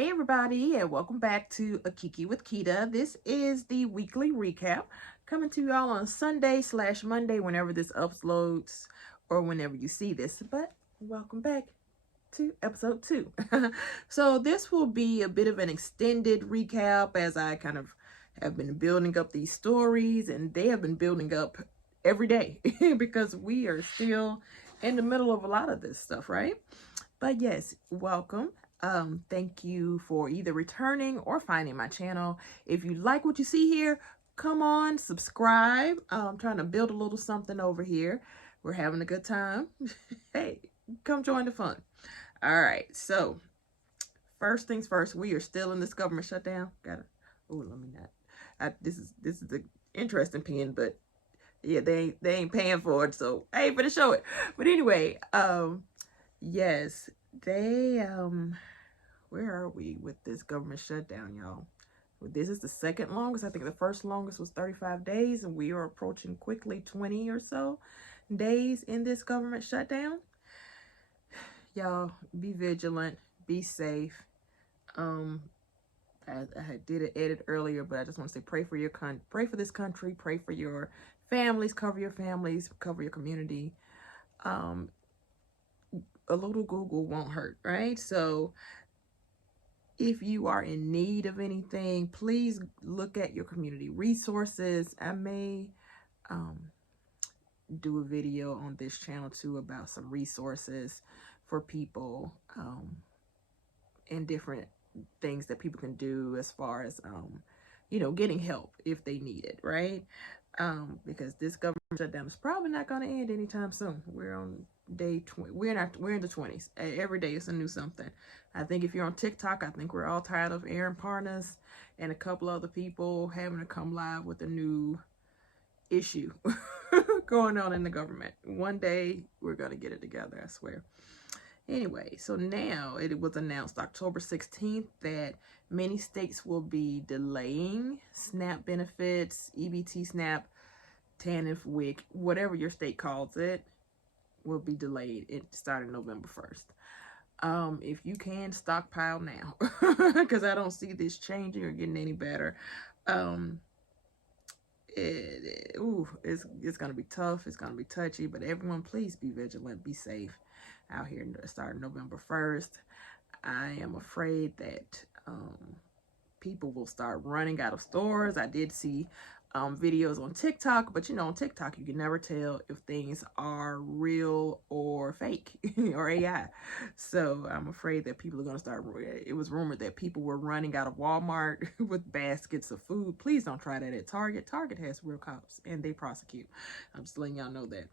Hey everybody, and welcome back to A Kiki with Kita. This is the weekly recap coming to y'all on Sunday/Monday, whenever this uploads or whenever you see this. But welcome back to episode 2. So this will be a bit of an extended recap as I kind of have been building up these stories, and they have been building up every day because we are still in the middle of a lot of this stuff, right? But yes, welcome. Thank you for either returning or finding my channel. If you like what you see here, come on, subscribe. I'm trying to build a little something over here. We're having a good time. Hey, come join the fun. All right, so first things first, we are still in this government shutdown. Let me not. This is the interesting pen, but yeah, they ain't paying for it, so I ain't gonna show it. But anyway, yes, they where are we with this government shutdown, y'all? This is the second longest. I think the first longest was 35 days, and we are approaching quickly 20 or so days in this government shutdown. Y'all, be vigilant, be safe. I did an edit earlier, but I just want to say pray for your pray for this country, pray for your families, cover your families, cover your community. A little Google won't hurt, right? So if you are in need of anything, please look at your community resources. I may do a video on this channel too about some resources for people and different things that people can do as far as getting help if they need it, right? Because this government shutdown is probably not going to end anytime soon. We're on day 20. We're in the 20s. Every day is a new something. I think if you're on TikTok, I think we're all tired of Aaron Parnas and a couple other people having to come live with a new issue going on in the government. One day we're going to get it together, I swear. Anyway, so now it was announced October 16th that many states will be delaying SNAP benefits, EBT SNAP, TANF, WIC, whatever your state calls it, will be delayed. It started November 1st. If you can, stockpile now, because I don't see this changing or getting any better. It's going to be tough. It's going to be touchy, but everyone, please be vigilant, be safe out here starting November 1st. I am afraid that people will start running out of stores. I did see videos on TikTok, but on TikTok you can never tell if things are real or fake or AI. So I'm afraid that people are going to start. It was rumored that people were running out of Walmart with baskets of food. Please don't try that at Target. Target has real cops and they prosecute. I'm just letting y'all know that.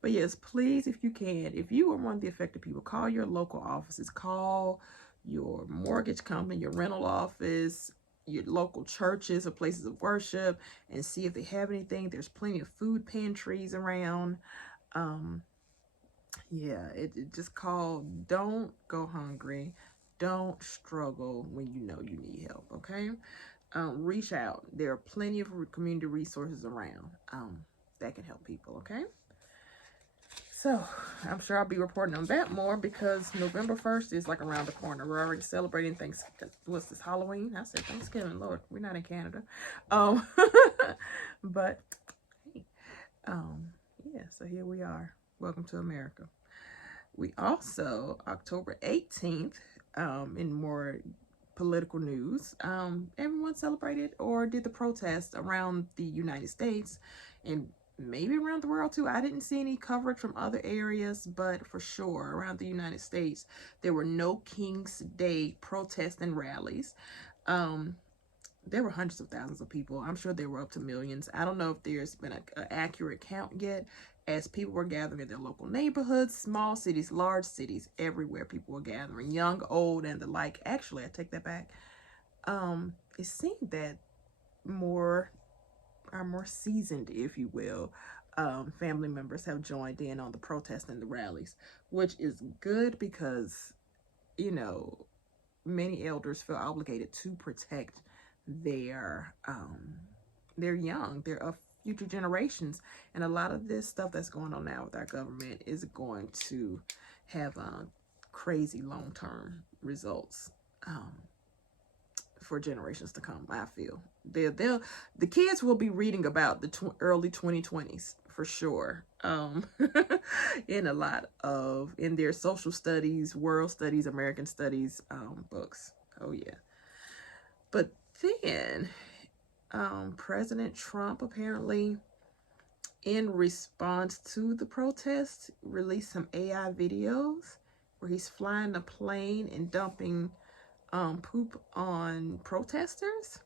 But yes, please, if you can, if you are one of the affected people, call your local offices, call your mortgage company, your rental office, your local churches or places of worship, and see if they have anything. There's plenty of food pantries around. Just call. Don't go hungry. Don't struggle when you know you need help, okay? Reach out. There are plenty of community resources around that can help people, okay? So I'm sure I'll be reporting on that more because November 1st is like around the corner. We're already celebrating what's this, Halloween? I said Thanksgiving, Lord, we're not in Canada. But hey, yeah, so here we are. Welcome to America. We also, October 18th, in more political news, everyone celebrated or did the protest around the United States and maybe around the world too. I didn't see any coverage from other areas, but for sure around the United States there were no King's Day protests and rallies. There were hundreds of thousands of people. I'm sure they were up to millions. I don't know if there's been an accurate count yet, as people were gathering in their local neighborhoods, small cities, large cities, everywhere people were gathering, young, old, and the like. Actually, I take that back. It seemed that more seasoned, if you will, family members have joined in on the protests and the rallies, which is good because, many elders feel obligated to protect their young, their future generations. And a lot of this stuff that's going on now with our government is going to have crazy long-term results for generations to come. I feel the kids will be reading about the early 2020s for sure, in a lot of in their social studies, world studies, American studies books. Oh yeah. But then President Trump apparently, in response to the protests, released some AI videos where he's flying a plane and dumping poop on protesters.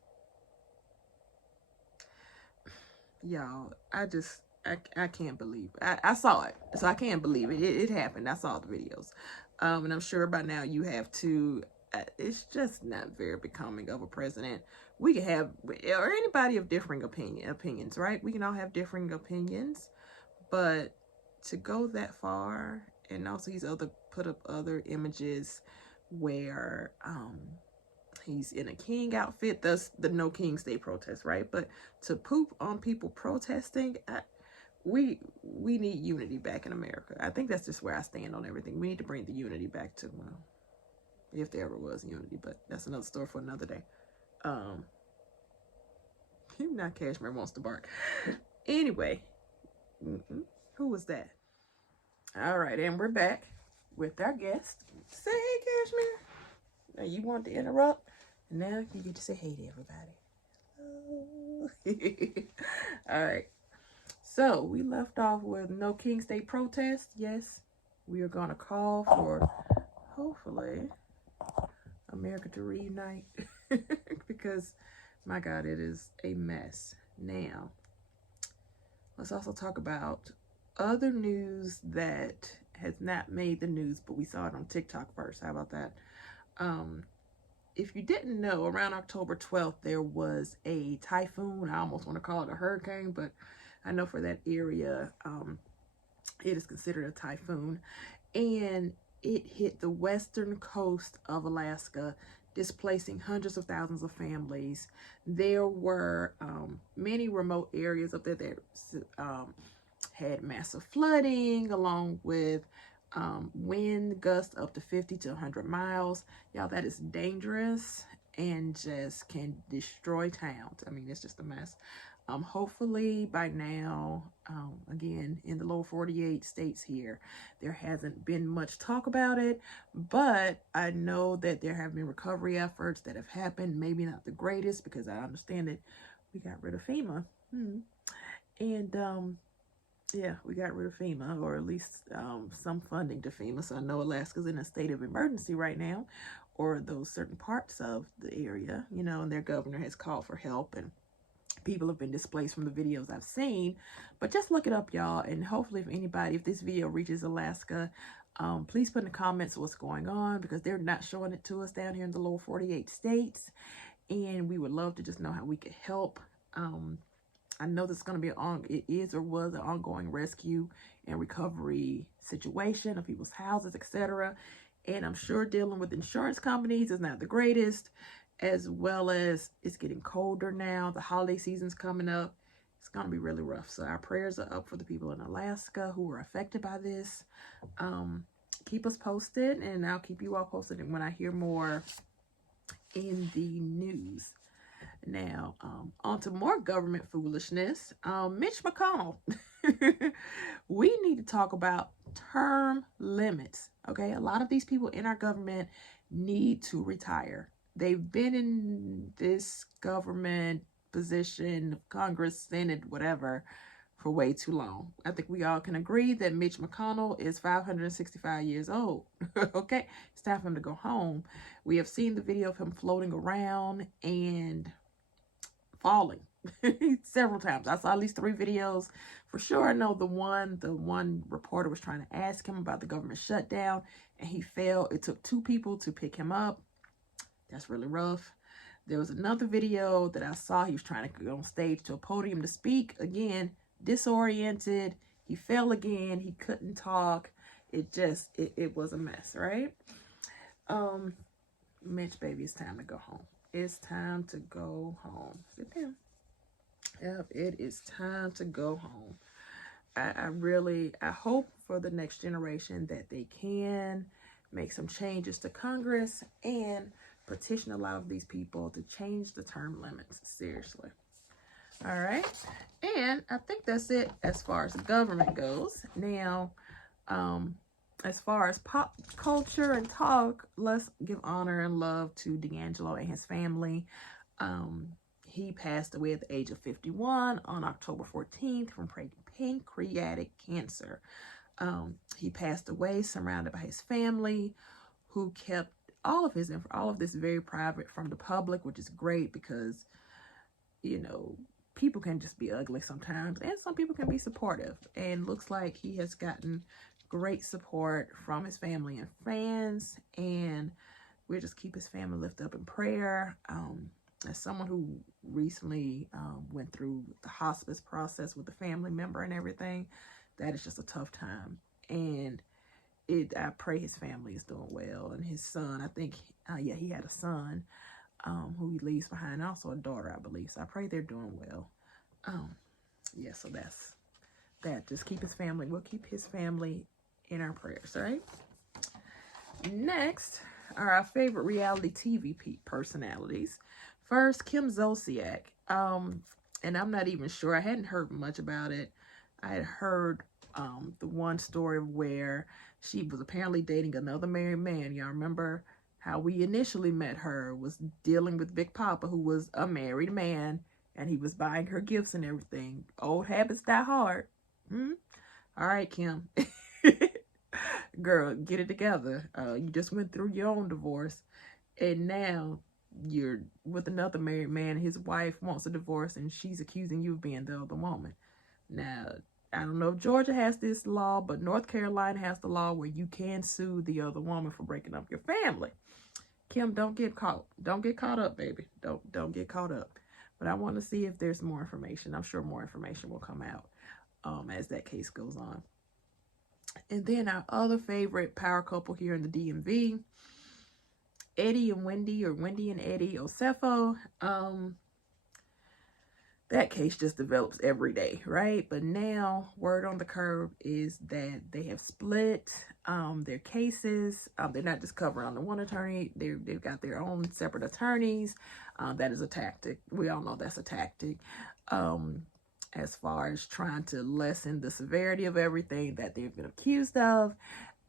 Y'all, I can't believe it. I saw it, so I can't believe it. It happened. I saw the videos, and I'm sure by now you have too. It's just not very becoming of a president. We can have, or anybody of differing opinions, right? We can all have differing opinions, but to go that far, and also he's put up other images where he's in a king outfit, thus the No King's Day protest, right? But to poop on people protesting, we need unity back in America. I think that's just where I stand on everything. We need to bring the unity back to, well, if there ever was unity, but that's another story for another day. Not Cashmere wants to bark. Anyway, who was that? All right, and we're back with our guest. Say hey, Cashmere. Now you want to interrupt, and now you get to say hey to everybody. All right. So we left off with No King's Day protest. Yes, we are gonna call for, hopefully, America to reunite because, my God, it is a mess. Now, let's also talk about other news that has not made the news, but we saw it on TikTok first. How about that? If you didn't know, around October 12th, there was a typhoon. I almost want to call it a hurricane, but I know for that area, it is considered a typhoon. And it hit the western coast of Alaska, displacing hundreds of thousands of families. There were many remote areas up there that had massive flooding, along with wind gusts up to 50 to 100 miles. Y'all, that is dangerous and just can destroy towns. I mean, it's just a mess. Hopefully by now, again, in the lower 48 states here, there hasn't been much talk about it, but I know that there have been recovery efforts that have happened. Maybe not the greatest, because I understand that we got rid of FEMA. And yeah, we got rid of FEMA, or at least some funding to FEMA. So I know Alaska's in a state of emergency right now, or those certain parts of the area, you know, and their governor has called for help, and people have been displaced from the videos I've seen. But just look it up, y'all, and hopefully if this video reaches Alaska, please put in the comments what's going on, because they're not showing it to us down here in the lower 48 states, and we would love to just know how we could help. I know this is going to be it is or was an ongoing rescue and recovery situation of people's houses, etc. And I'm sure dealing with insurance companies is not the greatest, as well as it's getting colder now. The holiday season's coming up. It's going to be really rough. So our prayers are up for the people in Alaska who were affected by this. Keep us posted, and I'll keep you all posted when I hear more in the news. Now, on to more government foolishness. Mitch McConnell. We need to talk about term limits, okay? A lot of these people in our government need to retire. They've been in this government position, Congress, Senate, whatever, for way too long. I think we all can agree that Mitch McConnell is 565 years old. Okay, it's time for him to go home. We have seen the video of him floating around and falling several times. I saw at least 3 videos. For sure, I know the one reporter was trying to ask him about the government shutdown, and he fell. It took 2 people to pick him up. That's really rough. There was another video that I saw. He was trying to go on stage to a podium to speak. Again, disoriented. He fell again. He couldn't talk. It was a mess, right? Mitch, baby, it's time to go home. It's time to go home. Sit down. Yep, it is time to go home. I hope for the next generation that they can make some changes to Congress and petition a lot of these people to change the term limits. Seriously. All right. And I think that's it as far as government goes. Now, as far as pop culture and talk, let's give honor and love to D'Angelo and his family. He passed away at the age of 51 on October 14th from pancreatic cancer. He passed away surrounded by his family, who kept all of this very private from the public, which is great because, you know, people can just be ugly sometimes, and some people can be supportive. And looks like he has gotten great support from his family and fans, and we'll just keep his family lifted up in prayer. As someone who recently went through the hospice process with a family member and everything, that is just a tough time. And I pray his family is doing well. And his son, I think, he had a son who he leaves behind, also a daughter, I believe. So I pray they're doing well. So that's that. Just keep his family. We'll keep his family in our prayers, right? Next are our favorite reality TV personalities. First, Kim Zolciak. And I'm not even sure. I hadn't heard much about it. I had heard the one story where she was apparently dating another married man. Y'all remember how we initially met her, was dealing with Big Papa, who was a married man, and he was buying her gifts and everything. Old habits die hard. All right, Kim. Girl, get it together. You just went through your own divorce, and now you're with another married man. His wife wants a divorce, and she's accusing you of being the other woman. Now, I don't know if Georgia has this law, but North Carolina has the law where you can sue the other woman for breaking up your family. Kim, don't get caught. Don't get caught up, baby. Don't get caught up. But I want to see if there's more information. I'm sure more information will come out as that case goes on. And then our other favorite power couple here in the DMV, Eddie and Wendy, or Wendy and Eddie Osefo. That case just develops every day, right? But now, word on the curb is that they have split their cases. They're not just covering under one attorney. They've got their own separate attorneys. That is a tactic. We all know that's a tactic. As far as trying to lessen the severity of everything that they've been accused of.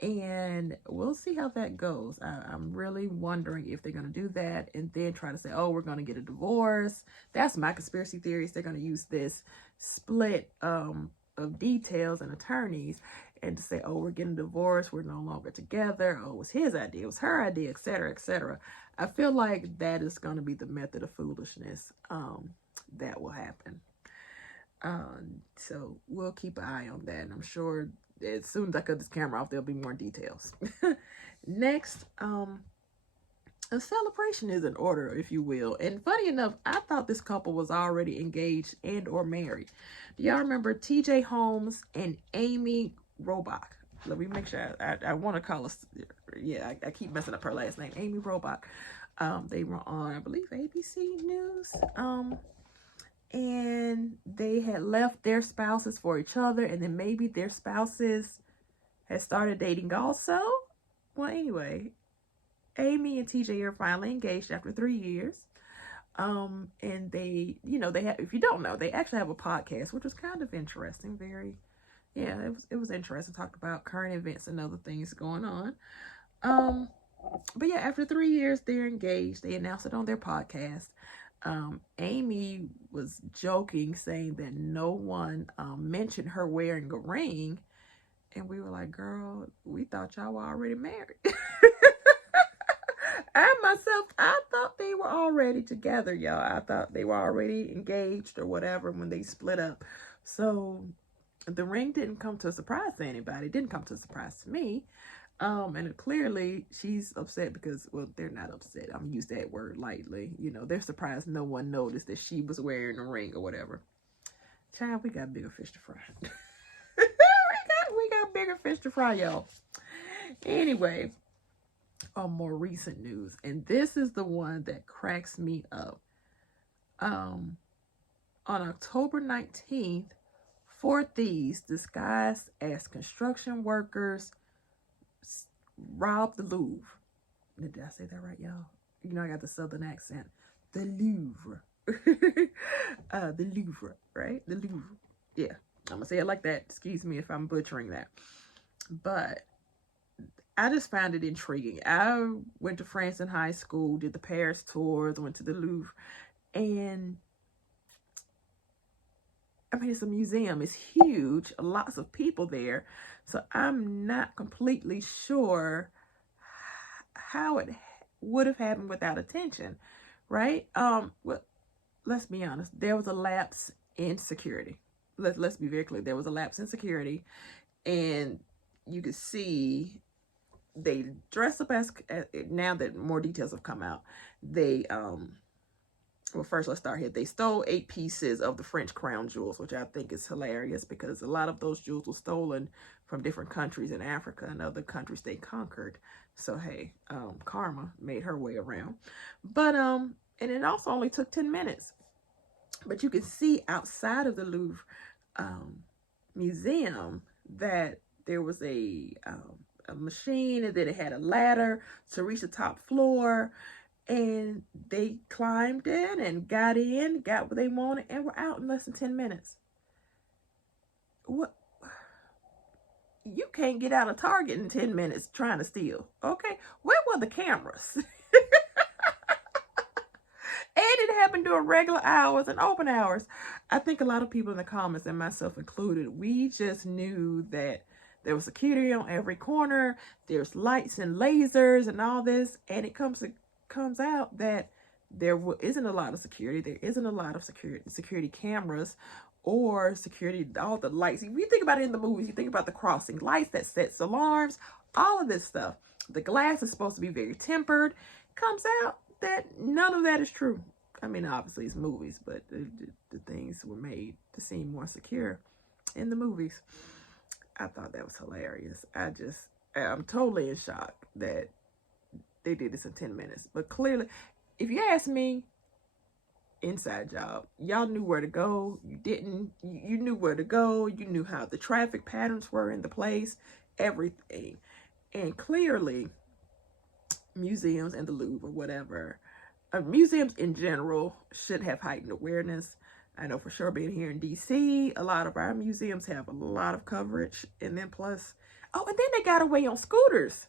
And we'll see how that goes. I'm really wondering if they're going to do that and then try to say, oh, we're going to get a divorce. That's my conspiracy theories. They're going to use this split of details and attorneys and to say, oh, we're getting a divorce. We're no longer together. Oh, it was his idea. It was her idea, etc., etc. I feel like that is going to be the method of foolishness that will happen. So we'll keep an eye on that. And I'm sure as soon as I cut this camera off, there'll be more details. Next, a celebration is in order, if you will. And funny enough, I thought this couple was already engaged and or married. Do y'all remember TJ Holmes and Amy Robach? Let me make sure. I want to call us. Yeah, I keep messing up her last name. Amy Robach. They were on, I believe, ABC News. And they had left their spouses for each other, and then maybe their spouses had started dating also. Well, anyway, Amy and TJ are finally engaged after 3 years. And they, they have, if you don't know, they actually have a podcast, which was kind of interesting. It was interesting. Talked about current events and other things going on. But yeah, after 3 years, they're engaged. They announced it on their podcast. Amy was joking, saying that no one mentioned her wearing a ring, and we were like, girl, we thought y'all were already married. I thought they were already together, y'all. I thought they were already engaged or whatever when they split up. So the ring didn't come to a surprise to anybody. It didn't come to a surprise to me. And clearly she's upset because, well, they're not upset. I'm used that word lightly. They're surprised no one noticed that she was wearing a ring or whatever. Child, we got bigger fish to fry. we got bigger fish to fry, y'all. Anyway, on more recent news, and this is the one that cracks me up. On October 19th, 4 thieves disguised as construction workers robbed the Louvre. Did I say that right, y'all? You know I got the southern accent. The Louvre. The Louvre, right? The Louvre. Yeah, I'm gonna say it like that. Excuse me if I'm butchering that. But I just found it intriguing. I went to France in high school, did the Paris tours, went to the Louvre, and I mean, it's a museum. It's huge. Lots of people there. So I'm not completely sure how it would have happened without attention, right? Well, let's be honest. There was a lapse in security. Let's be very clear. There was a lapse in security, and you could see they dress up as, now that more details have come out, they well, first let's start here. They stole 8 pieces of the French crown jewels, which I think is hilarious because a lot of those jewels were stolen from different countries in Africa and other countries they conquered. So hey, karma made her way around. But and it also only took 10 minutes. But you can see outside of the Louvre museum that there was a machine, and then it had a ladder to reach the top floor. And they climbed in and got what they wanted, and were out in less than 10 minutes. What? You can't get out of Target in 10 minutes trying to steal, okay? Where were the cameras? And it happened during regular hours and open hours. I think a lot of people in the comments, and myself included, we just knew that there was security on every corner. There's lights and lasers and all this, and it comes out that there isn't a lot of security. There isn't a lot of security cameras or security, all the lights. If you think about it in the movies, you think about the crossing lights that sets alarms, all of this stuff. The glass is supposed to be very tempered. Comes out that none of that is true. I mean, obviously it's movies, but the things were made to seem more secure in the movies. I thought that was hilarious. I'm totally in shock that they did this in 10 minutes. But clearly, if you ask me, inside job. Y'all knew where to go. You didn't. You knew where to go. You knew how the traffic patterns were in the place, everything. And clearly, museums and the Louvre or whatever, museums in general should have heightened awareness. I know for sure, being here in DC, a lot of our museums have a lot of coverage. And then plus, oh, and then they got away on scooters.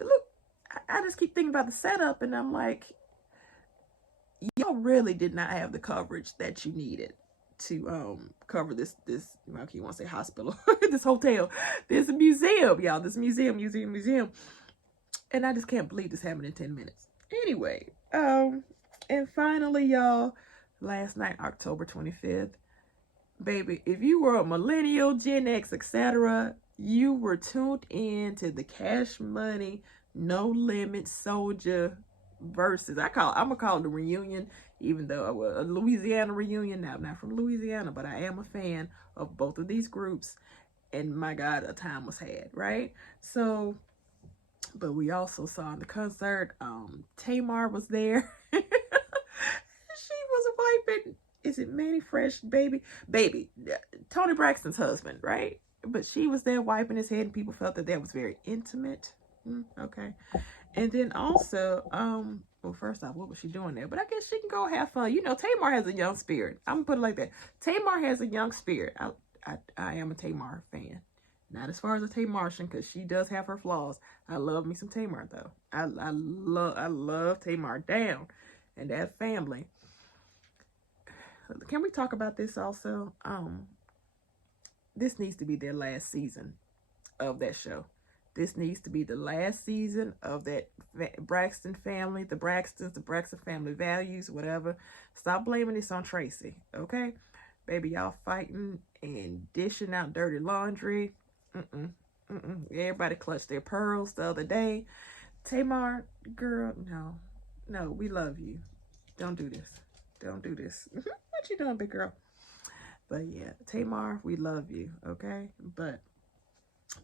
Look, I just keep thinking about the setup, and I'm like, y'all really did not have the coverage that you needed to cover this well, you want to say hospital, this hotel, this museum, y'all, this museum. And I just can't believe this happened in 10 minutes. Anyway, and finally, y'all, last night, October 25th, baby, if you were a millennial, Gen X, etc., you were tuned in to the Cash Money No Limit Soldier versus, I'm gonna call it a reunion, even though a Louisiana reunion. Now, I'm not from Louisiana, but I am a fan of both of these groups, and my God, a time was had, right? So, but we also saw in the concert, Tamar was there. She was wiping, is it Manny Fresh, baby, Tony Braxton's husband, right? But she was there wiping his head, and people felt that was very intimate. Okay. And then also, well, first off, what was she doing there? But I guess she can go have fun. You know, Tamar has a young spirit. I'm gonna put it like that. Tamar has a young spirit. I am a Tamar fan. Not as far as a Tamartian, because she does have her flaws. I love me some Tamar, though. I love Tamar down and that family. Can we talk about this also? This needs to be their last season of that show. This needs to be the last season of that Braxton family, the Braxton family values, whatever. Stop blaming this on Tracy, okay? Baby, y'all fighting and dishing out dirty laundry. Everybody clutched their pearls the other day. Tamar, girl, no, we love you. Don't do this. Don't do this. What you doing, big girl? But yeah, Tamar, we love you, okay? But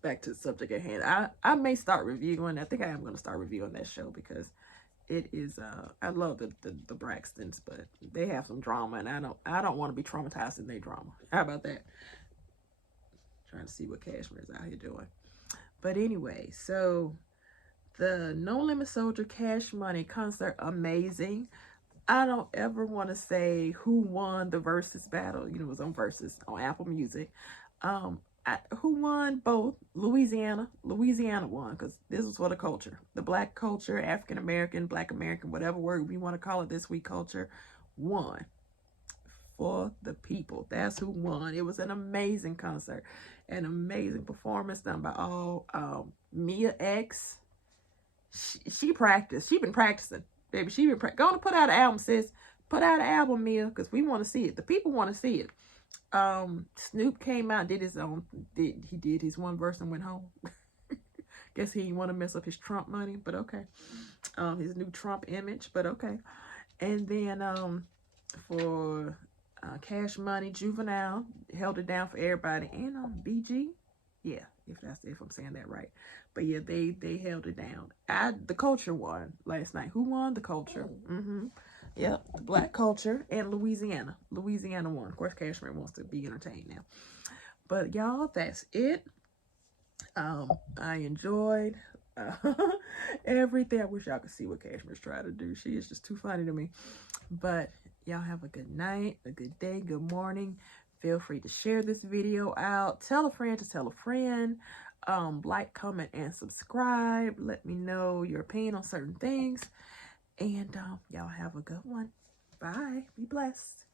back to the subject at hand. I may start reviewing. I think I am going to start reviewing that show because it is. I love the Braxtons, but they have some drama, and I don't want to be traumatized in their drama. How about that? Trying to see what Cashmere is out here doing. But anyway, so the No Limit Soldier Cash Money concert, amazing. I don't ever want to say who won the versus battle. You know, it was on Versus on Apple Music. Who won both? Louisiana. Louisiana won because this was for the culture. The black culture, African American, black American, whatever word we want to call it this week, culture won for the people. That's who won. It was an amazing concert. An amazing performance done by all. Mia X. She practiced. She been practicing. Baby, she been going to put out an album, sis. Put out an album, Mia, because we want to see it. The people want to see it. Snoop came out, did his own. He did his one verse and went home. Guess he didn't want to mess up his Trump money, but okay. His new Trump image, but okay. And then for Cash Money, Juvenile held it down for everybody, and BG, yeah, if I'm saying that right. But yeah, they held it down. The culture won last night. Who won? The culture. Yep, the black culture and Louisiana. Louisiana won. Of course, Cash Money wants to be entertained now. But y'all, that's it. I enjoyed everything. I wish y'all could see what Cash Money's trying to do. She is just too funny to me. But y'all have a good night, a good day, good morning. Feel free to share this video out. Tell a friend to tell a friend. Like, comment, and subscribe. Let me know your opinion on certain things. And y'all have a good one. Bye. Be blessed.